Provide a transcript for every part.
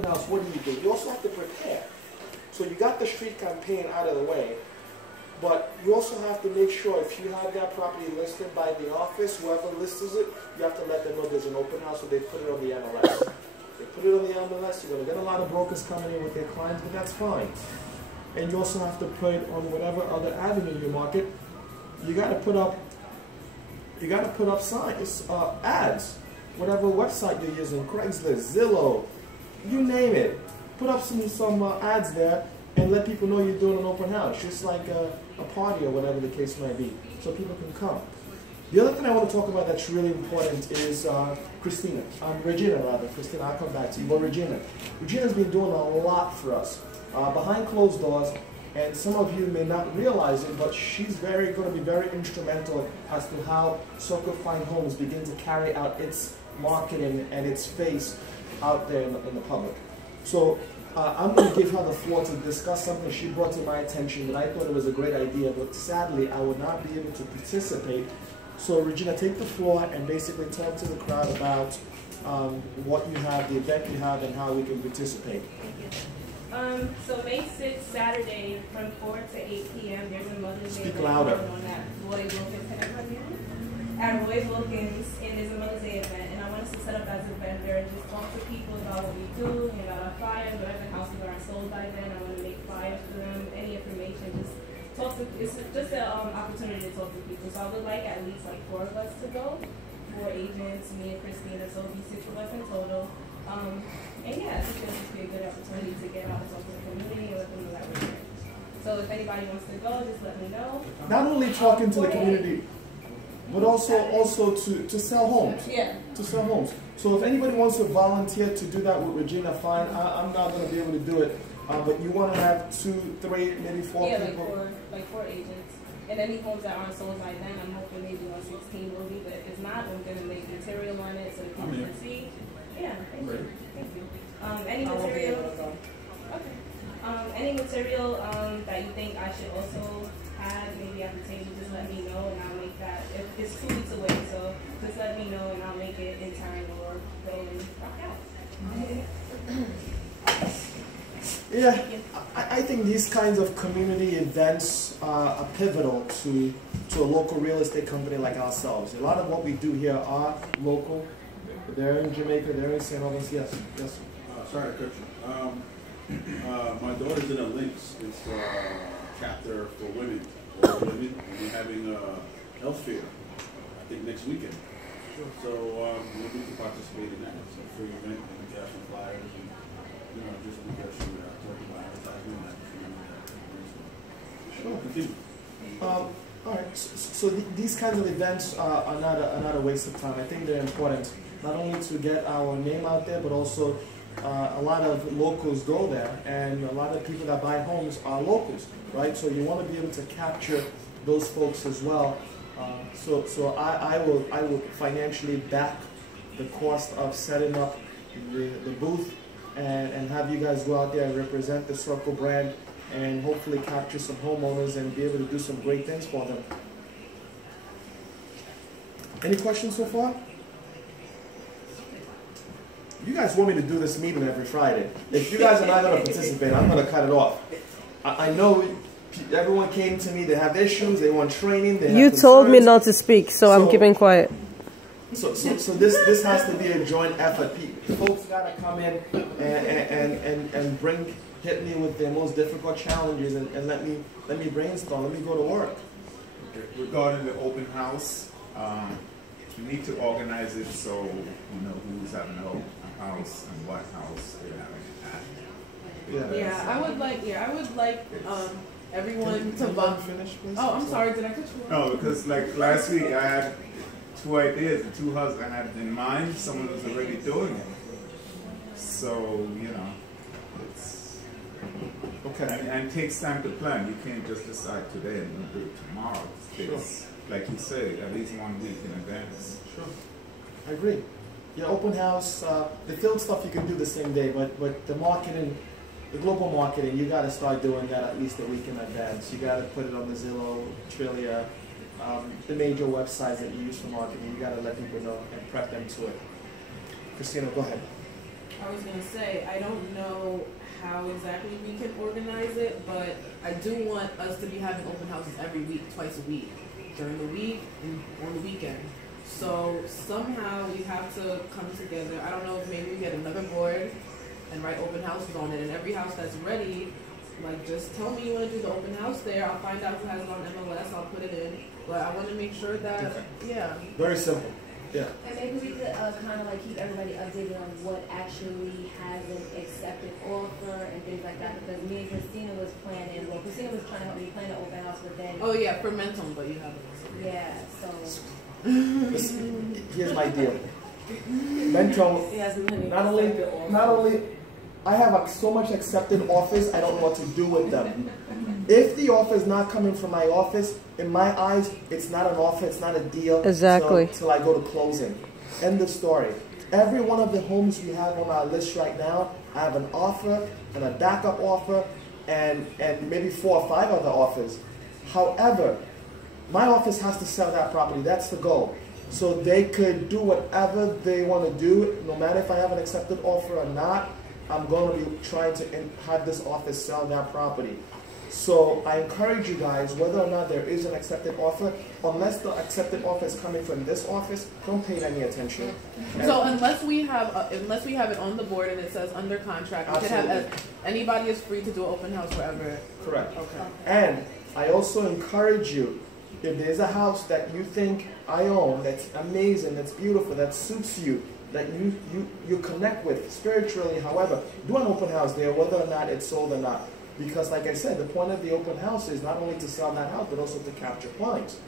open house, what do? You also have to prepare. So you got the street campaign out of the way, but you also have to make sure if you have that property listed by the office, whoever lists it, you have to let them know there's an open house, so they put it on the MLS. They put it on the MLS, you're going to get a lot of brokers coming in with their clients, but that's fine. And you also have to put it on whatever other avenue you market. You got to put up signs, ads, whatever website you're using, Craigslist, Zillow, you name it. Put up some ads there and let people know you're doing an open house, just like a party or whatever the case may be, so people can come. The other thing I want to talk about that's really important is Regina, rather. Christina, I'll come back to you. But Regina's been doing a lot for us behind closed doors, and some of you may not realize it, but she's going to be very instrumental as to how Circle Fine Homes begin to carry out its marketing and its face out there in the public. So I'm going to give her the floor to discuss something she brought to my attention that I thought it was a great idea, but sadly I would not be able to participate. So Regina, take the floor and basically talk to the crowd about what you have, the event you have, and how we can participate. Thank you. So May 6th, Saturday, from 4 to 8 p.m., there's a Mother's Day event louder. on at Roy Wilkins. Can everybody hear me? At Roy Wilkins, and there's a Mother's Day event, and I want us to set up as a vendor and just talk to people about what we do, and about our flyers, whatever houses aren't sold by then. I want to make flyers for them, any information, just talk to, it's just an opportunity to talk to people. So I would like at least like 4 of us to go, 4 agents, me and Christina, so it'll be 6 of us in total. And yeah, I think it'll just be a good opportunity to get out and talk to the community and let them know that we're here. So if anybody wants to go, just let me know. Not only talking to the community, but also to sell homes. Yeah. To sell homes. So if anybody wants to volunteer to do that with Regina, fine. I'm not going to be able to do it. But you want to have 2, 3, maybe 4 people? Yeah, like 4 agents. And any homes that aren't sold by then, I'm hoping maybe 116 will be. But if it's not, I'm going to make material on it so that people can see. Yeah, thank you. Thank you. Any material? Okay. Any material that you think I should also have maybe at the table, just let me know and I'll make that. It's 2 weeks away, so just let me know and I'll make it in time or go and rock out. Yeah, I think these kinds of community events are pivotal to a local real estate company like ourselves. A lot of what we do here are local. They're in Jamaica, they're in St. Albans. Yes. Sorry, Coach. My daughter's in a Links. It's a chapter for women. And we're having a health fair, I think, next weekend. So we'll need to participate in that. It's a free event, and we got some flyers, and just because we talk about advertising that. Sure. Continue. All right. So these kinds of events are not a waste of time. I think they're important, not only to get our name out there, but also a lot of locals go there, and a lot of people that buy homes are locals, right? So you want to be able to capture those folks as well. So I will financially back the cost of setting up the booth and have you guys go out there and represent the Circle brand and hopefully capture some homeowners and be able to do some great things for them. Any questions so far? You guys want me to do this meeting every Friday. If you guys are not going to participate, I'm going to cut it off. I know everyone came to me, they have issues, they want training, they have You concerns. told me not to speak, so I'm keeping quiet. So this has to be a joint effort. Folks got to come in and hit me with their most difficult challenges and let me brainstorm, let me go to work. Regarding the open house, you need to organize it so you know who's having a house and what house they're having it at. Yeah, I would like everyone to vote. Finish, please? Oh, I'm sorry, did I cut you off? No, because like last week I had 2 ideas, the 2 houses I had in mind, someone was already doing it. So, it's okay. And it takes time to plan. You can't just decide today and do it tomorrow. It's like you said, at least 1 week in advance. Sure. I agree. Yeah, open house, the field stuff you can do the same day, but the marketing, the global marketing, you got to start doing that at least a week in advance. You got to put it on the Zillow, Trillia, the major websites that you use for marketing. You got to let people know and prep them to it. Christina, go ahead. I was gonna say, I don't know how exactly we can organize it, but I do want us to be having open houses every week, twice a week, during the week and on the weekend. So somehow we have to come together. I don't know if maybe we get another board and write open houses on it, and every house that's ready, like just tell me you want to do the open house there. I'll find out who has it on MLS. I'll put it in. But I want to make sure that, Okay. yeah. Very simple. Yeah. And maybe we could kind of like keep everybody updated on what actually has an accepted offer and things like that. Because me and Christina was planning, well, Christina was trying to help me plan an open house, but then, Oh yeah, for Mentum, but you have it. yeah, so. Listen, here's my deal. Mental, He has money. not only, I have so much accepted offers, I don't know what to do with them. If the offer is not coming from my office, in my eyes, it's not an offer, it's not a deal. Exactly. Till I go to closing. End of story. Every one of the homes we have on our list right now, I have an offer and a backup offer and maybe 4 or 5 other offers. However, my office has to sell that property. That's the goal. So they could do whatever they want to do, no matter if I have an accepted offer or not. I'm going to be trying to have this office sell that property. So I encourage you guys, whether or not there is an accepted offer, unless the accepted offer is coming from this office, don't pay it any attention. So unless we have it on the board and it says under contract, we could have Absolutely. anybody is free to do an open house wherever. Correct. Okay. And I also encourage you, if there's a house that you think I own, that's amazing, that's beautiful, that suits you, that you connect with spiritually, however, do an open house there, whether or not it's sold or not. Because like I said, the point of the open house is not only to sell that house, but also to capture clients.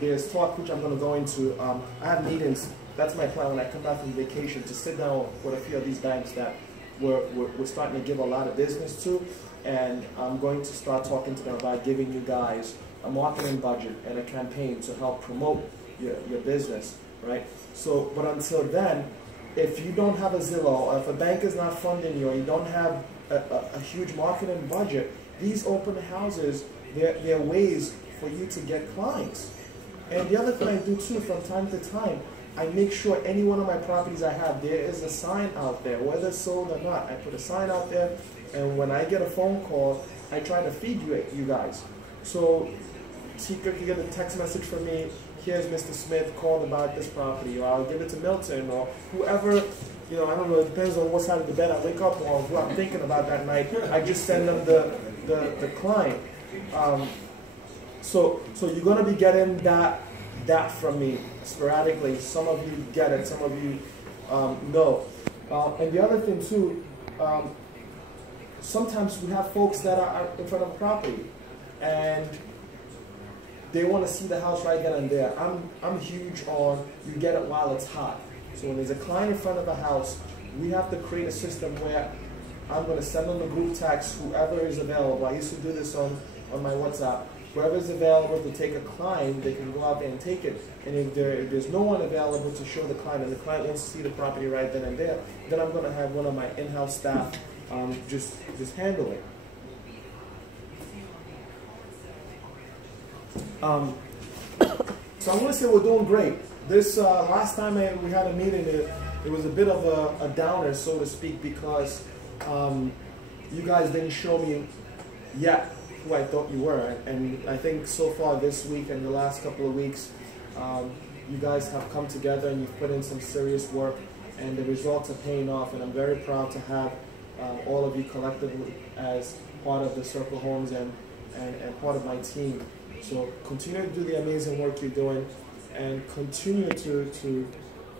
There's talk, which I'm going to go into. I have meetings. That's my plan when I come back from vacation, to sit down with a few of these banks that we're starting to give a lot of business to. And I'm going to start talking to them about giving you guys a marketing budget and a campaign to help promote your business, right? So, but until then, if you don't have a Zillow, or if a bank is not funding you, or you don't have a huge marketing budget, these open houses, they're ways for you to get clients. And the other thing I do too, from time to time, I make sure any one of my properties I have, there is a sign out there, whether sold or not. I put a sign out there, and when I get a phone call, I try to feed you guys. So you get a text message from me, here's Mr. Smith called about this property, or I'll give it to Milton, or whoever, you know, I don't know, it depends on what side of the bed I wake up on, who I'm thinking about that night. I just send them the client. So you're going to be getting that from me sporadically. Some of you get it, some of you know. And the other thing too, sometimes we have folks that are in front of a property, and they want to see the house right then and there. I'm huge on you get it while it's hot. So when there's a client in front of the house, we have to create a system where I'm going to send them a group text, whoever is available. I used to do this on my WhatsApp. Whoever is available to take a client, they can go out there and take it. And if there's no one available to show the client, and the client wants to see the property right then and there, then I'm going to have one of my in-house staff just handle it. So I want to say we're doing great. This last time we had a meeting, it was a bit of a downer, so to speak, because you guys didn't show me yet who I thought you were. And I think so far this week and the last couple of weeks, you guys have come together and you've put in some serious work, and the results are paying off. And I'm very proud to have all of you collectively as part of the Circle Homes and part of my team. So continue to do the amazing work you're doing, and continue to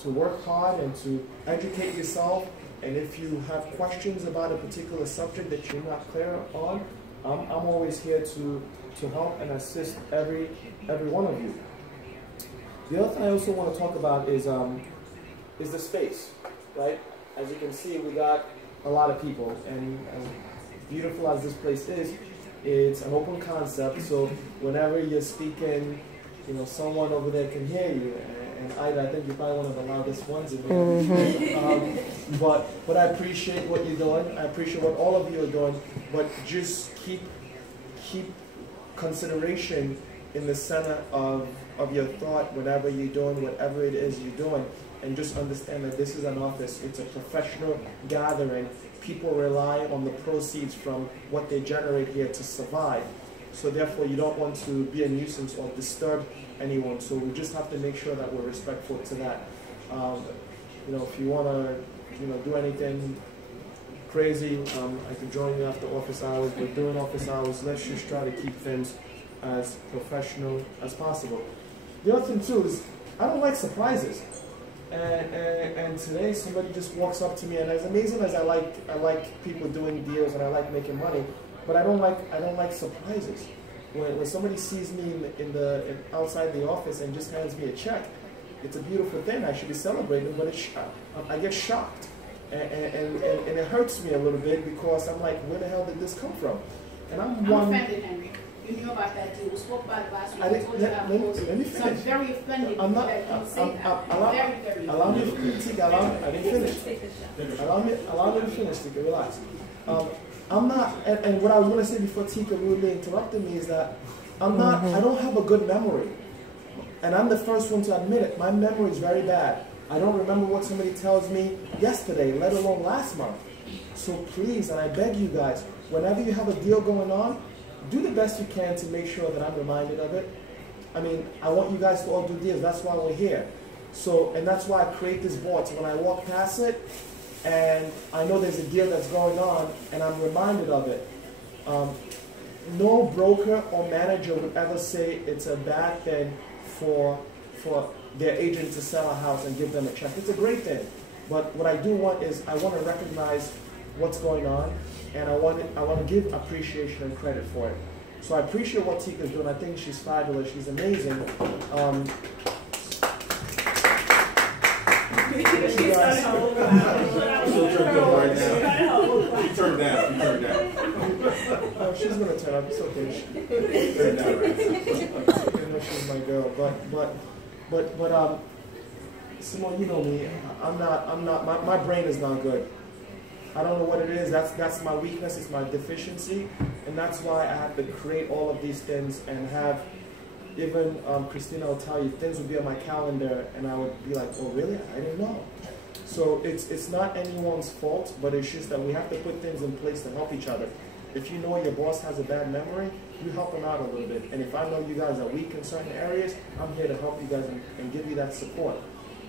work hard and to educate yourself. And if you have questions about a particular subject that you're not clear on, I'm always here to help and assist every one of you. The other thing I also want to talk about is the space, right? As you can see, we got a lot of people, and as beautiful as this place is, it's an open concept, so whenever you're speaking, you know, someone over there can hear you. And Ida, I think you're probably one of the loudest ones in here. But I appreciate what you're doing. I appreciate what all of you are doing. But just keep consideration in the center of your thought, whatever you're doing, whatever it is you're doing. and just understand that this is an office. It's a professional gathering. People rely on the proceeds from what they generate here to survive. So therefore, you don't want to be a nuisance or disturb anyone. So we just have to make sure that we're respectful to that. You know, if you want to, you know, do anything crazy, I can join you after office hours. But during office hours, let's just try to keep things as professional as possible. The other thing too is I don't like surprises. And today somebody just walks up to me, and as amazing as I like people doing deals and I like making money, but I don't like surprises. When somebody sees me outside the office and just hands me a check, it's a beautiful thing. I should be celebrating, but I get shocked, and it hurts me a little bit because I'm like, where the hell did this come from? And I'm offended, Henry. You knew about that deal. We spoke about it last week. I told you about let me finish. So I'm very offended I'm not, that you say that. Very allow me to critique. I didn't finish. Allow me to finish, Tika. Relax. I'm not, and what I was going to say before Tika rudely interrupted me is that I don't have a good memory. And I'm the first one to admit it. My memory is very bad. I don't remember what somebody tells me yesterday, let alone last month. So please, and I beg you guys, whenever you have a deal going on, do the best you can to make sure that I'm reminded of it. I mean, I want you guys to all do deals. That's why we're here. So, and that's why I create this board. So when I walk past it, and I know there's a deal that's going on, and I'm reminded of it. No broker or manager would ever say it's a bad thing for their agent to sell a house and give them a check. It's a great thing. But what I do want is I want to recognize what's going on, and I want to give appreciation and credit for it. So I appreciate what Tika's doing. I think she's fabulous. She's amazing. Turn down. Oh, she's gonna turn up. It's okay. Turn down, right? I know she's my girl, but Simone, you know me. I'm not. My brain is not good. I don't know what it is. That's my weakness. It's my deficiency, and that's why I have to create all of these things and have. Even Christina will tell you, things would be on my calendar, and I would be like, oh really? I didn't know. So it's not anyone's fault, but it's just that we have to put things in place to help each other. If you know your boss has a bad memory, you help him out a little bit. And if I know you guys are weak in certain areas, I'm here to help you guys and give you that support.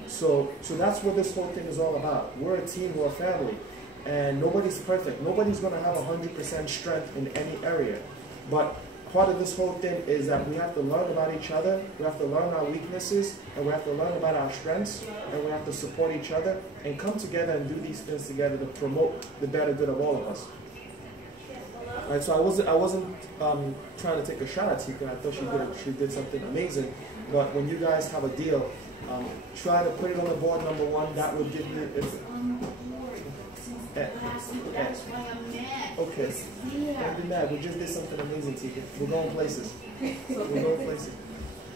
So that's what this whole thing is all about. We're a team, we're a family. And nobody's perfect. Nobody's going to have 100% strength in any area. But part of this whole thing is that we have to learn about each other, we have to learn our weaknesses, and we have to learn about our strengths, and we have to support each other, and come together and do these things together to promote the better good of all of us. All right, so I wasn't trying to take a shot at Tika. I thought she did something amazing, but when you guys have a deal, try to put it on the board, number one. That would give you... That's why I'm mad. Okay. Don't be mad. We just did something amazing, Tika. We're going places. We're going places.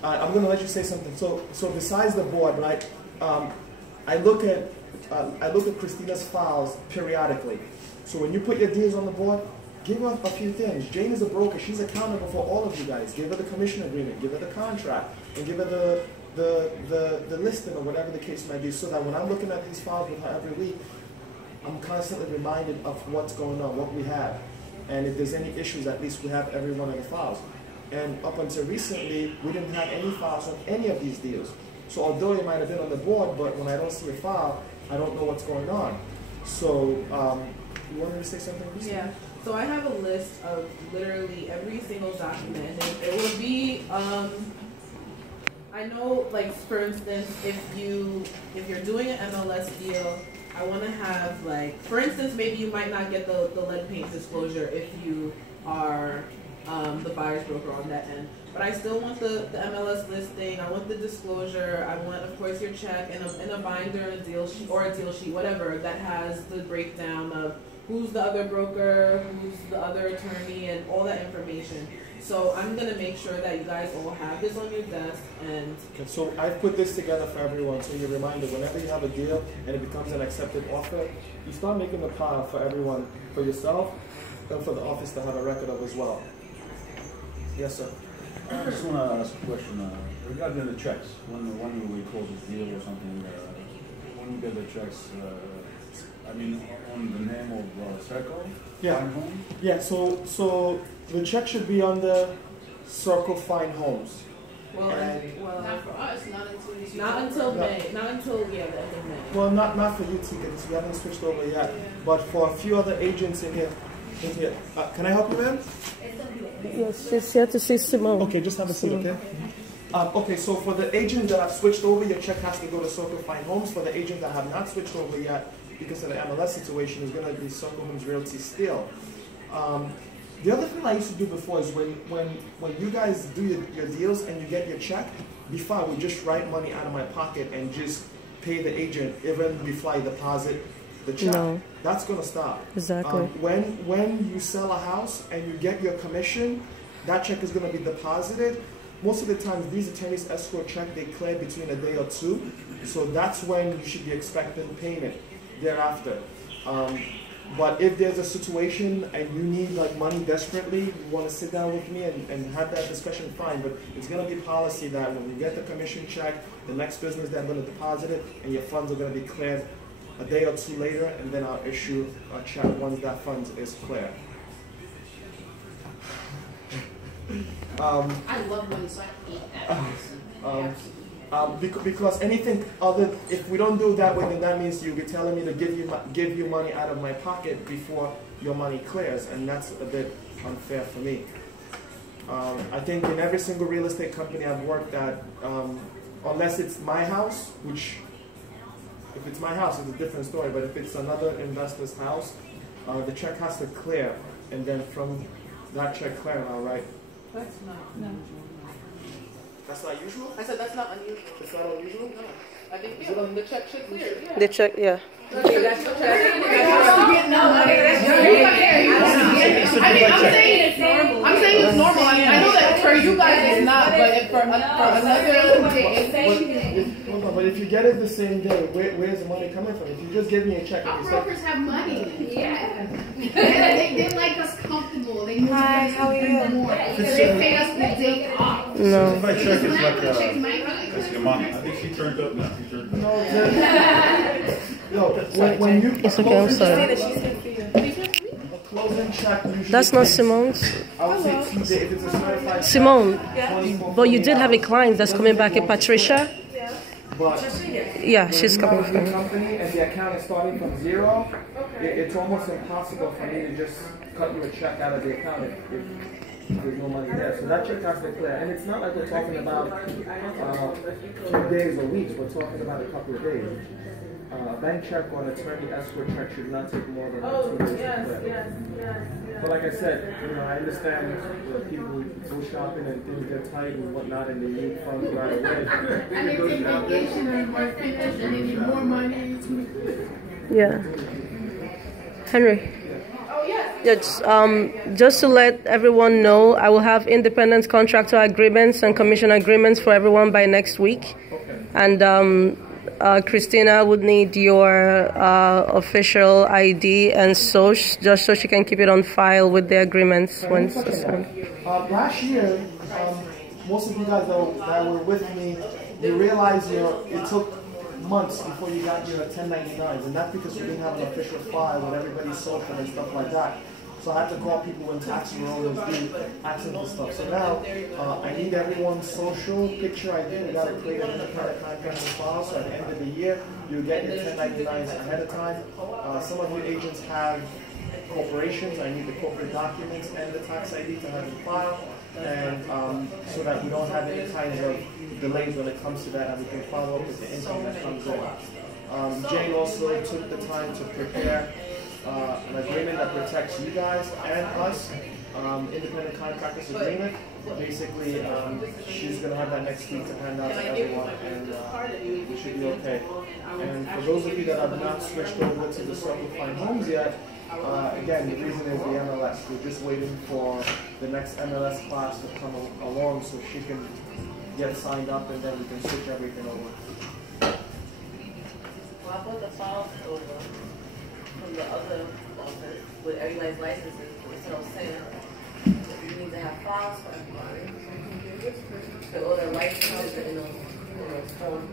I'm going to let you say something. So besides the board, right? I look at Christina's files periodically. So when you put your deals on the board, give her a few things. Jane is a broker. She's accountable for all of you guys. Give her the commission agreement. Give her the contract, and give her the listing or whatever the case might be. So that when I'm looking at these files with her every week, I'm constantly reminded of what's going on, what we have. And if there's any issues, at least we have every one of the files. And up until recently, we didn't have any files on any of these deals. So although it might have been on the board, but when I don't see a file, I don't know what's going on. So, you wanted to say something, Christine? Yeah. So I have a list of literally every single document. And it would be, I know, like, for instance, if you're doing an MLS deal, I want to have, like, for instance, maybe you might not get the lead paint disclosure if you are the buyer's broker on that end. But I still want the MLS listing. I want the disclosure. I want, of course, your check and a binder, a deal sheet, or a deal sheet, whatever, that has the breakdown of who's the other broker, who's the other attorney, and all that information. So I'm going to make sure that you guys all have this on your desk. And okay, so I've put this together for everyone, so you're reminded whenever you have a deal and it becomes an accepted offer, you start making a pile for everyone, for yourself, and for the office to have a record of as well. Yes, sir. I just want to ask a question regarding the checks. When we close a deal or something, when we get the checks, I mean, on the name of Circle? Yeah. Fine Home? Yeah, so the check should be under Circle Fine Homes. Well, Not for us, not until you. not until May. Not until the end of May. Well, not for you, Tika, because we haven't switched over yet. But for a few other agents in here. Can I help you, ma'am? Yes, she's here to see Simone. Okay, just have a seat, okay? Okay, so for the agents that have switched over, your check has to go to Circle Fine Homes. For the agents that have not switched over yet, because of the MLS situation, is going to be Circle Homes Realty still. The other thing I used to do before is when you guys do your deals and you get your check, before I would just write money out of my pocket and just pay the agent even before I deposit the check. No. That's going to stop. Exactly. When you sell a house and you get your commission, that check is going to be deposited. Most of the times, these attorneys escrow check, they clear between a day or two. So that's when you should be expecting payment thereafter. But if there's a situation and you need like money desperately, you want to sit down with me and have that discussion, fine. But it's going to be policy that when you get the commission check, the next business they're going to deposit it, and your funds are going to be cleared a day or two later, and then I'll issue a check once that funds is clear. I love money, so I hate that. Because anything other, if we don't do it that way, then that means you'll be telling me to give you money out of my pocket before your money clears, and that's a bit unfair for me. I think in every single real estate company I've worked at, unless it's my house, which if it's my house, it's a different story, but if it's another investor's house, the check has to clear, and then from that check clearing, I'll write. That's not unusual. That's not usual? I said that's not unusual. It's not unusual? No. I think the check should clear. Yeah. The check, yeah. Okay, that's the check. I'm saying it's normal. I know that for you guys it's not, but if for another day, But if you get it the same day, where's the money coming from? If you just give me a check, our and you brokers have money. Yeah. They like us comfortable. They move us more. They pay us the day off. No. My check is When I like, put the check in my money. that's your mom. I think she turned up now. She turned up. No, when you It's okay, I'm sorry. a closing check, usually That's not takes, Simone's. I would say 2 days. If it's a certified check, Simone, 24, but you did have a client that's coming back, a Patricia. But Yeah, she's when you coming have a from. new company and the account is starting from zero, it's almost impossible for me to just cut you a check out of the account if there's no money there. So that check has to clear. And it's not like we're talking about 2 days or weeks. We're talking about a couple of days. A bank check or an attorney escrow check should not take more than 2 days to clear. But like I said, I understand that people go shopping and things get tight and whatnot, and they need funds right away. And they take vacation and work finish and they need more money. Yeah. Henry. Oh, yeah. Yeah, just to let everyone know, I will have independent contractor agreements and commission agreements for everyone by next week. And Christina would need your official ID and SOCH, just so she can keep it on file with the agreements when it's signed. Last year, most of you guys that were with me, you realized it took months before you got your 1099s, and that's because you didn't have an official file with everybody's social and stuff like that. So I had to call people when tax rolls due, asking for stuff. So now, I need everyone's social picture ID. We got to create an independent contractor file, so at the end of the year, you get your 1099s ahead of time. Some of your agents have corporations. I need the corporate documents and the tax ID to have in file, and so that we don't have any kinds of delays when it comes to that, and we can follow up with the income that comes in. Jane also took the time to prepare an agreement that protects you guys and us, independent contractors agreement. Basically, she's going to have that next week to hand out to everyone, and we should be okay. And for those of you that have not switched over to the Circle Fine Homes yet, again, the reason is the MLS. We're just waiting for the next MLS class to come along so she can get signed up, and then we can switch everything over. Well, I brought the files over from the other office with everybody's licenses. That's what I'm saying. You need to have files for everybody. So all their licenses and those forms.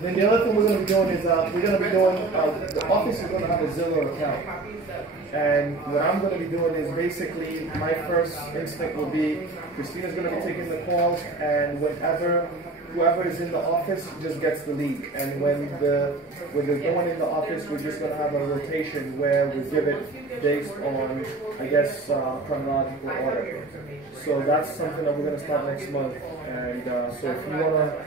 Then the other thing we're going to be doing is we're going to be doing, the office is going to have a Zillow account. And what I'm going to be doing is basically, my first instinct will be, Christina's going to be taking the calls, and whoever is in the office just gets the lead. And when there's no one in the office, we're just going to have a rotation where we give it based on, I guess, chronological order. So that's something that we're going to start next month. And so if you want to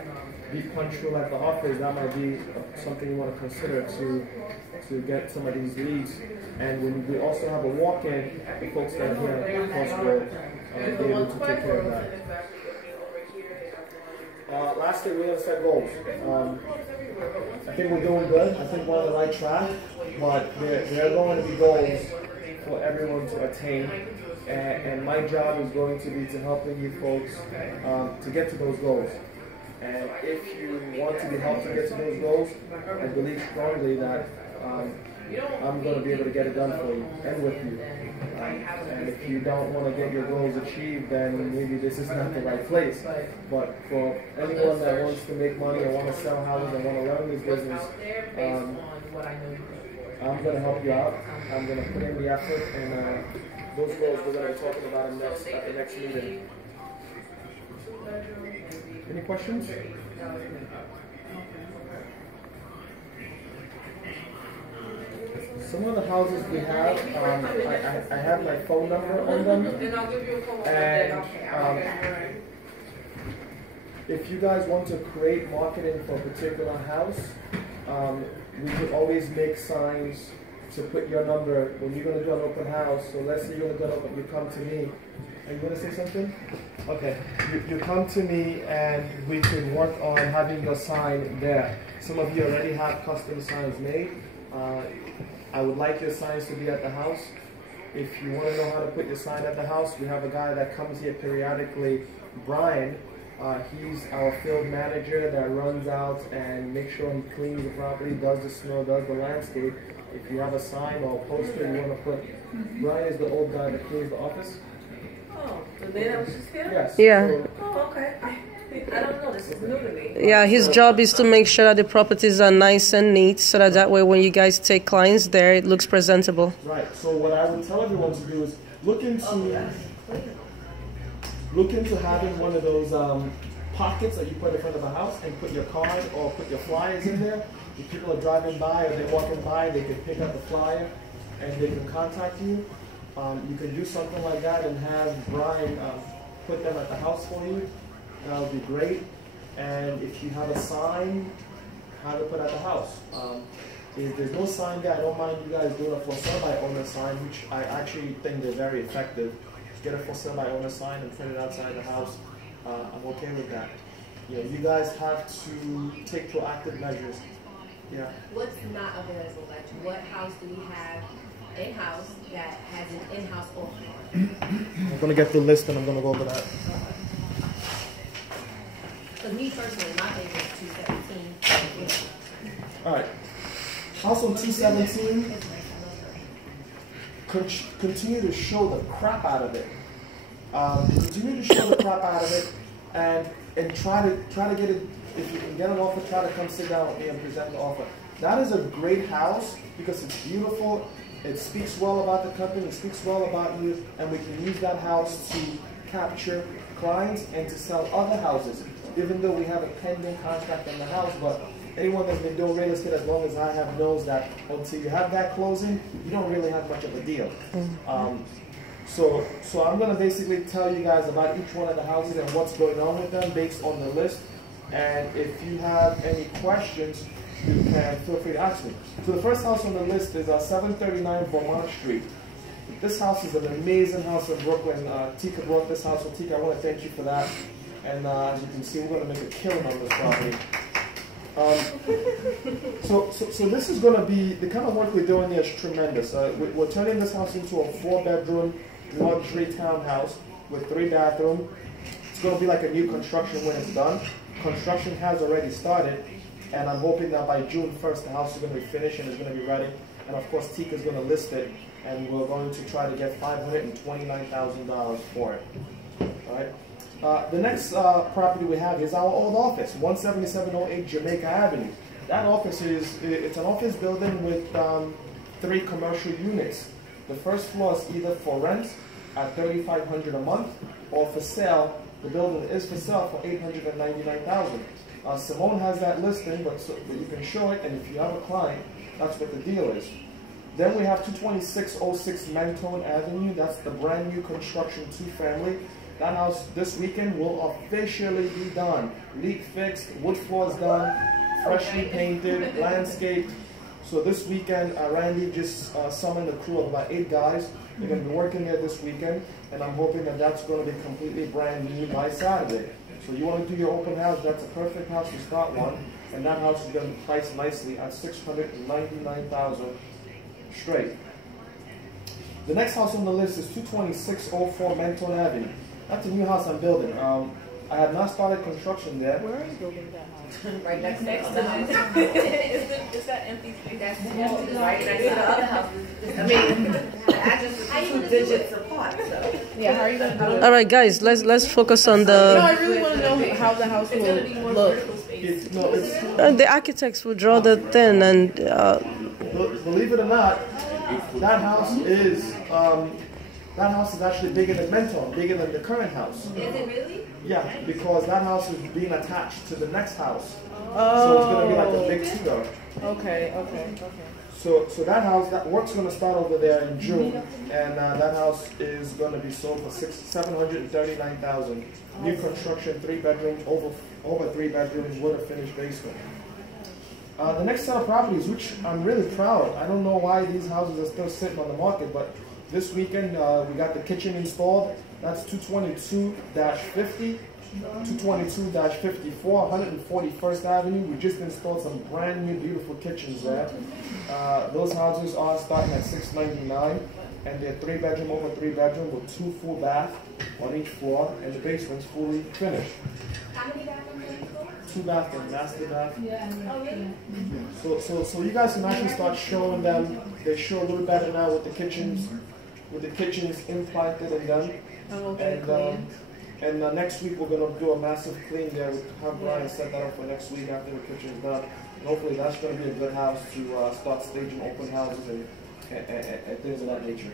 be punctual at the office, that might be something you want to consider to get some of these leads. And when we also have a walk-in, the folks that are here at Costco will be able to take care of that. Lastly, we're going to set goals. I think we're doing good. I think we're on the right track, but there are going to be goals for everyone to attain. And my job is going to be to helping you folks to get to those goals. And if you want to be helped to get to those goals, I believe strongly that I'm going to be able to get it done for you and with you. And if you don't want to get your goals achieved, then maybe this is not the right place. But for anyone that wants to make money or want to sell houses and want to learn this business, I'm going to help you out. I'm going to put in the effort, and those goals we're going to be talking about at the next meeting. Any questions? Some of the houses we have, I have my phone number on them, and if you guys want to create marketing for a particular house, we could always make signs to put your number when you're going to do an open house. So let's say you're going to go open, you come to me. Are you going to say something? Okay. You come to me and we could work on having your sign there. Some of you already have custom signs made. I would like your signs to be at the house. If you want to know how to put your sign at the house, we have a guy that comes here periodically, Brian. He's our field manager that runs out and makes sure he cleans the property, does the snow, does the landscape. If you have a sign or a poster you want to put, Brian is the old guy that cleans the office. Oh, the man that was just here? Yes. Yeah. So, Oh, okay. I don't know. This is new to me. Yeah, his job is to make sure that the properties are nice and neat, so that way when you guys take clients there, it looks presentable. right. So what I would tell everyone to do is look into having one of those pockets that you put in front of a house and put your card or put your flyers in there. If people are driving by or they're walking by, they can pick up the flyer and they can contact you. You can do something like that and have Brian put them at the house for you. That would be great. And if you have a sign, have it put at the house. If there's no sign there, I don't mind you guys doing a for sale by owner sign, which I actually think they're very effective. Get a for sale by owner sign and put it outside the house. I'm okay with that. You guys have to take proactive measures. Yeah. What's not available? Like, what house do we have in-house that has an in-house auction? I'm going to get the list and I'm going to go over that. Because me personally, my favorite is 217. All right. House on 217, continue to show the crap out of it. Continue to show the crap out of it, and try to get it. If you can get an offer, try to come sit down with me and present the offer. That is a great house because it's beautiful. It speaks well about the company. It speaks well about you, and we can use that house to capture clients and to sell other houses. Even though we have a pending contract on the house, but anyone that's been doing real estate as long as I have knows that until you have that closing, you don't really have much of a deal. So I'm going to basically tell you guys about each one of the houses and what's going on with them based on the list. And if you have any questions, you can feel free to ask me. So the first house on the list is 739 Vermont Street. This house is an amazing house in Brooklyn. Tika brought this house. So Tika, I want to thank you for that. And as you can see, we're going to make a killing on this property. So this is going to be, the kind of work we're doing here is tremendous. We're turning this house into a 4-bedroom luxury townhouse with 3 bathrooms. It's going to be like a new construction when it's done. Construction has already started, and I'm hoping that by June 1st the house is going to be finished and it's going to be ready. And of course Tika is going to list it, and we're going to try to get $529,000 for it. All right. The next property we have is our old office, 17708 Jamaica Avenue. That office it's an office building with 3 commercial units. The first floor is either for rent at $3,500 a month, or for sale. The building is for sale for $899,000. Simone has that listing, but you can show it, and if you have a client, that's what the deal is. Then we have 22606 Mentone Avenue. That's the brand new construction 2-family. That house this weekend will officially be done. Leak fixed, wood floors done, freshly painted, landscaped. So this weekend, Randy just summoned a crew of about 8 guys. They're going to be working there this weekend, and I'm hoping that that's going to be completely brand new by Saturday. So you want to do your open house, that's a perfect house to start one, and that house is going to be priced nicely at $699,000 straight. The next house on the list is 22604 Mentone Avenue. That's a new house I'm building. I have not started construction there. Where are you building that house? Right next to the Next to other house. Is that empty space? That's right next to the other house. I mean, the address is 2 digits apart, so. Yeah, how are you gonna do it? All right, guys, let's focus on No, I the really want to know how the house It's will gonna be more look. vertical space. the architects will draw the thing, and Believe it or not, that house is actually bigger than Mentone, bigger than the current house. Is it really? Yeah, because that house is being attached to the next house. So it's going to be like a big two-door. Okay. So that house, that work's going to start over there in June, and that house is going to be sold for $739,000. New construction, 3 bedrooms, over 3 bedrooms with a finished basement. The next set of properties, which I'm really proud. I don't know why these houses are still sitting on the market, but this weekend we got the kitchen installed. That's 222-50, 222-54, 141st Avenue. We just installed some brand new beautiful kitchens there. Those houses are starting at $699, and they're 3 bedroom over 3 bedroom with 2 full bath on each floor, and the basement's fully finished. How many bathrooms are you for? 2 bathrooms, master bath. Yeah. Oh, really? So you guys can actually start showing them. They show a little better now with the kitchens implanted in them. And next week we're gonna do a massive clean there. We'll have Brian set that up for next week after the kitchen's done. And hopefully that's gonna be a good house to start staging open houses and things of that nature.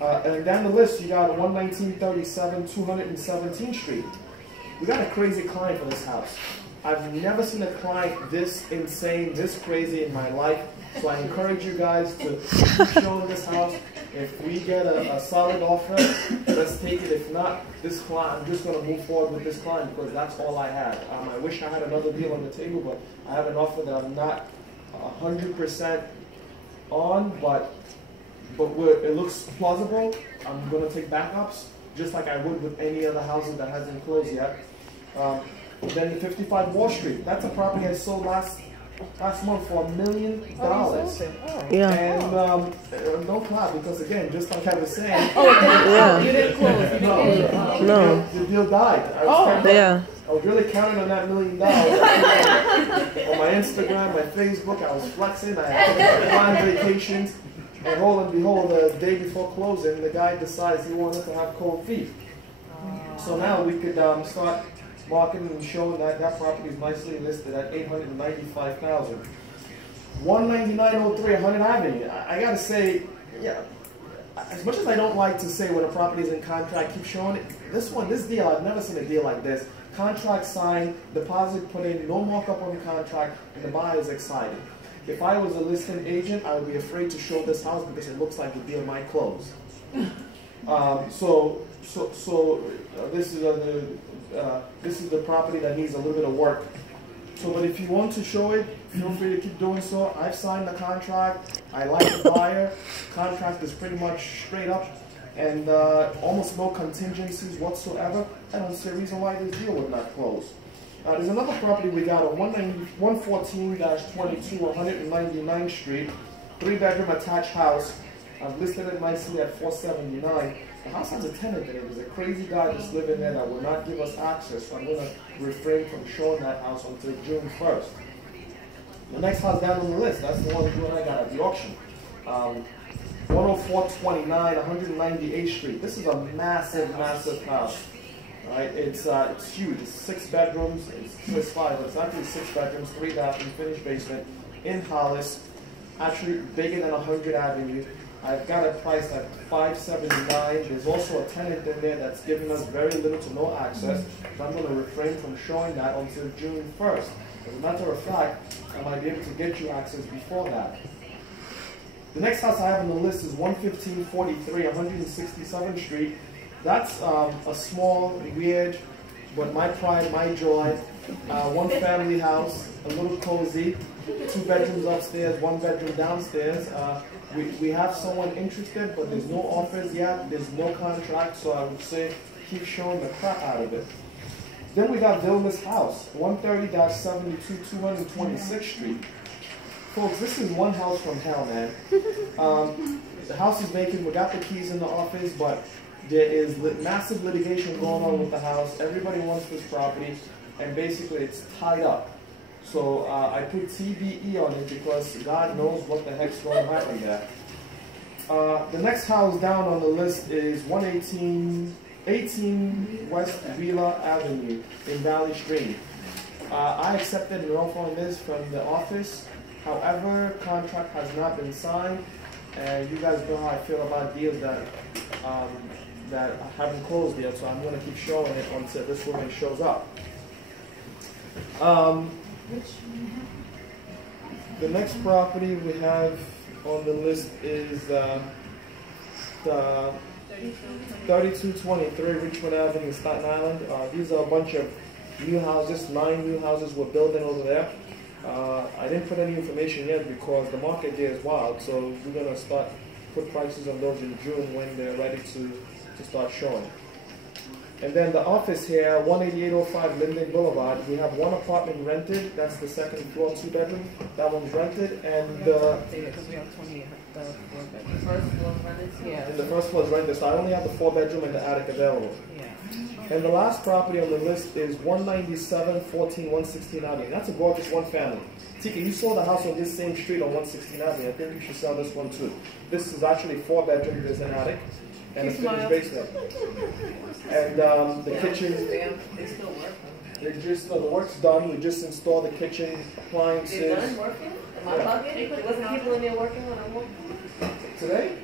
And down the list you got 11937 217th Street. We got a crazy client for this house. I've never seen a client this insane, this crazy in my life. So I encourage you guys to keep showing this house. If we get a solid offer, let's take it. If not, this client, I'm just going to move forward with this client because that's all I have. I wish I had another deal on the table, but I have an offer that I'm not 100% on, but it looks plausible. I'm going to take backups, just like I would with any other houses that hasn't closed yet. Then 55 Wall Street. That's a property I sold last month for $1 million. yeah. And no clap, because again, just like I was saying, Yeah. You didn't close. No. the deal died. I was really counting on that $1 million. On my Instagram, my Facebook, I was flexing. I had planned vacations, and lo and behold, the day before closing, the guy decides he wanted to have cold feet. So now we could start marketing and showing that property is nicely listed at $895,000. 19903 100 Avenue. I gotta say, yeah, as much as I don't like to say when a property is in contract, keep showing it. This deal, I've never seen a deal like this. Contract signed, deposit put in, no markup on the contract, and the buyer is excited. If I was a listing agent, I would be afraid to show this house because it looks like the deal might close. This is the property that needs a little bit of work. So, but if you want to show it, feel free to keep doing so. I've signed the contract. I like the buyer. Contract is pretty much straight up, and almost no contingencies whatsoever. I don't see a reason why this deal would not close. There's another property we got on 114-22 199th Street, 3-bedroom attached house. I've listed it nicely at $479. The house has a tenant in it. There's a crazy guy that's living there that will not give us access, so I'm going to refrain from showing that house until June 1st. The next house down on the list, that's the one you and I got at the auction. 10429 198th Street. This is a massive, massive house. Right? It's huge. It's 6 bedrooms. It says 5, but it's actually 6 bedrooms, 3 bathrooms, finished basement in Hollis. Actually bigger than 100 Avenue. I've got it priced at $579. There's also a tenant in there that's giving us very little to no access. So I'm going to refrain from showing that until June 1st. As a matter of fact, I might be able to get you access before that. The next house I have on the list is 11543 167th Street. That's a small, weird, but my pride, my joy, one family house, a little cozy, 2 bedrooms upstairs, 1 bedroom downstairs. We have someone interested, but there's no offers yet, there's no contract, so I would say keep showing the crap out of it. Then we got Vilma's house, 130-72 226th Street. Folks, this is one house from hell, man. The house is vacant, we got the keys in the office, but there is massive litigation going on with the house. Everybody wants this property, and basically it's tied up. So I put TBE on it because God knows what the heck's going to happen there. The next house down on the list is 18 West Wheeler Avenue in Valley Stream. I accepted an offer on this from the office. However, contract has not been signed, and you guys know how I feel about deals that haven't closed yet, so I'm going to keep showing it until this woman shows up. The next property we have on the list is the 3223 Richmond Avenue, Staten Island. These are a bunch of new houses, 9 new houses we're building over there. I didn't put any information yet because the market there is wild, so we're going to put prices on those in June when they're ready to start showing. And then the office here, 18805 Linden Boulevard, we have 1 apartment rented. That's the 2nd floor, 2 bedroom. That one's rented, and because we have 20 the 4 bedroom. First floor rented? Yeah. And the first floor is rented, so I only have the 4 bedroom and the attic available. Yeah. And the last property on the list is 197 14 116 Avenue. That's a gorgeous 1 family. Tika, you saw the house on this same street on 116 Avenue. I think you should sell this one too. This is actually 4 bedrooms, there's an attic, and a finished basement. And the kitchen, They still work. the work's done. We just installed the kitchen appliances. They're done working? Am I bugging? There wasn't people in there working when I walked in? Today?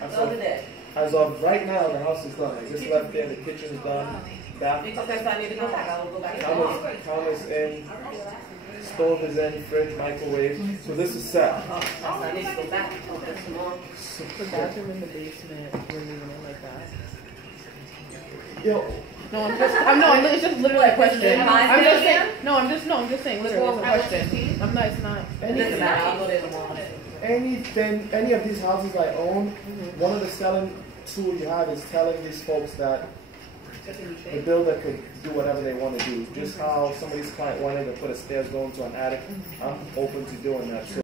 The other day. As of right now, the house is done. I just left there, the kitchen's done. Bathroom. Okay, so I need to go back. I will go back. Counter's in, stove is in, fridge, microwave. So this is set. Oh, so I need to go back. Okay, tomorrow. The bathroom in the basement, we're leaving it like that. Yo, No, it's just literally a question. I'm just saying, literally, it's a question. I'm not, it's not. It doesn't matter. I'll go there tomorrow. any of these houses I own, one of the selling tool you have is telling these folks that the builder could do whatever they want to do. Just how somebody's client wanted to put a stairs going to an attic, I'm open to doing that. So